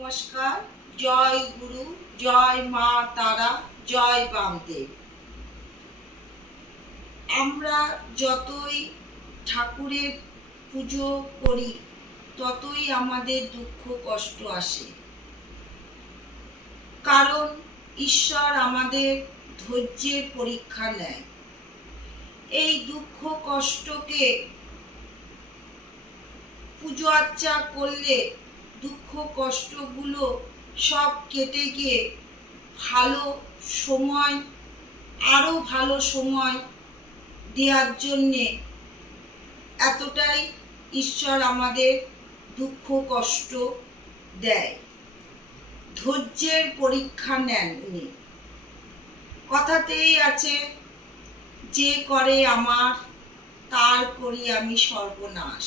নমস্কার। জয় গুরু, জয় মা তারা, জয় বামদেব। আমরা যতই ঠাকুরের পুজো করি ততই আমাদের দুঃখ কষ্ট আসে, কারণ ঈশ্বর আমাদের ধৈর্যের পরীক্ষা নেয়। এই দুঃখ কষ্টকে পুজো আর্চা করলে দুঃখ কষ্টগুলো সব কেটে গিয়ে ভালো সময়, আরো ভালো সময় দেওয়ার জন্যে এতটাই ঈশ্বর আমাদের দুঃখ কষ্ট দেয়, ধৈর্যের পরীক্ষা নেন উনি। কথাতেই আছে, যে করে আমার তার করি আমি সর্বনাশ।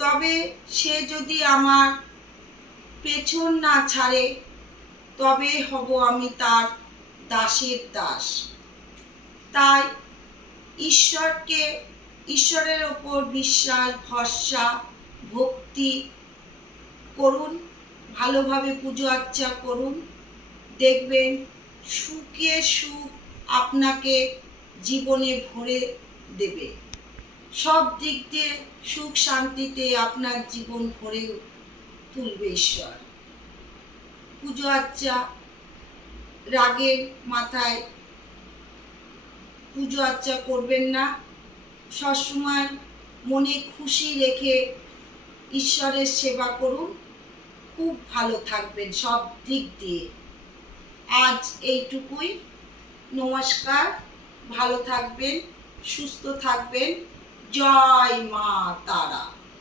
তবে সে যদি আমার পেছন না ছাড়ে তবে হব আমি তার দাসের দাস। তাই ঈশ্বরের ওপর বিশ্বাস, ভরসা, ভক্তি করুন, ভালোভাবে পুজো আর্চা করুন, দেখবেন সুখে সুখ আপনাকে জীবনে ভরে দেবে। সব দিক দিয়ে সুখ শান্তিতে আপনার জীবন ভরে তুলবে ঈশ্বর। পুজো আর্চা রাগের মাথায় পুজো আর্চা করবেন না, সবসময় মনে খুশি রেখে ঈশ্বরের সেবা করুন, খুব ভালো থাকবেন সব দিক দিয়ে। আজ এইটুকুই। নমস্কার, ভালো থাকবেন, সুস্থ থাকবেন। জয় মা তারা।